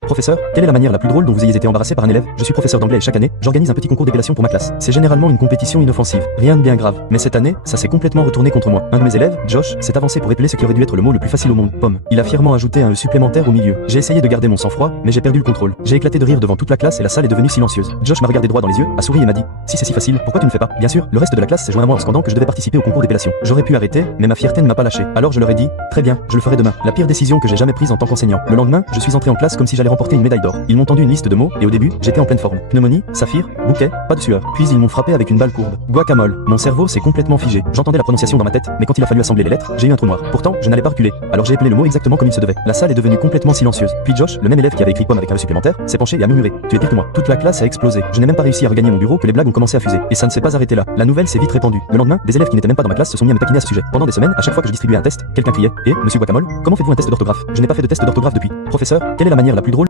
Professeur, quelle est la manière la plus drôle dont vous ayez été embarrassé par un élève? Je suis professeur d'anglais et chaque année, j'organise un petit concours d'épellation pour ma classe. C'est généralement une compétition inoffensive, rien de bien grave. Mais cette année, ça s'est complètement retourné contre moi. Un de mes élèves, Josh, s'est avancé pour épeler ce qui aurait dû être le mot le plus facile au monde, pomme. Il a fièrement ajouté un E supplémentaire au milieu. J'ai essayé de garder mon sang-froid, mais j'ai perdu le contrôle. J'ai éclaté de rire devant toute la classe et la salle est devenue silencieuse. Josh m'a regardé droit dans les yeux, a souri et m'a dit: si c'est si facile, pourquoi tu ne fais pas? Bien sûr, le reste de la classe s'est joint à moi en scandant que je devais participer au concours d'épellation. J'aurais pu arrêter, mais ma fierté ne m'a pas lâché. Alors je leur ai dit: très bien, je le ferai demain. La pire décision que j'ai jamais prise en tant qu'enseignant. Le lendemain, je suis entré en classe comme si j'allais remporter une médaille d'or. Ils m'ont tendu une liste de mots et au début, j'étais en pleine forme. Pneumonie, saphir, bouquet, pas de sueur. Puis ils m'ont frappé avec une balle courbe. Guacamole. Mon cerveau s'est complètement figé. J'entendais la prononciation dans ma tête, mais quand il a fallu assembler les lettres, j'ai eu un trou noir. Pourtant, je n'allais pas reculer. Alors j'ai épelé le mot exactement comme il se devait. La salle est devenue complètement silencieuse. Puis Josh, le même élève qui avait écrit pomme avec un E supplémentaire, s'est penché et a murmuré: tu es pire que moi. Toute la classe a explosé. Je n'ai même pas réussi à regagner mon bureau que les blagues ont commencé à fuser. Et ça ne s'est pas arrêté là. La nouvelle s'est vite répandue. Le lendemain, des élèves qui n'étaient même pas dans ma classe se sont mis à me taquiner à ce sujet. Pendant des semaines, à chaque fois que je distribuais un test, quelqu'un criait: monsieur Guacamole, comment faites-vous un test d'orthographe? Je n'ai pas fait de test d'orthographe depuis. Professeur, quelle est la manière la plus drôle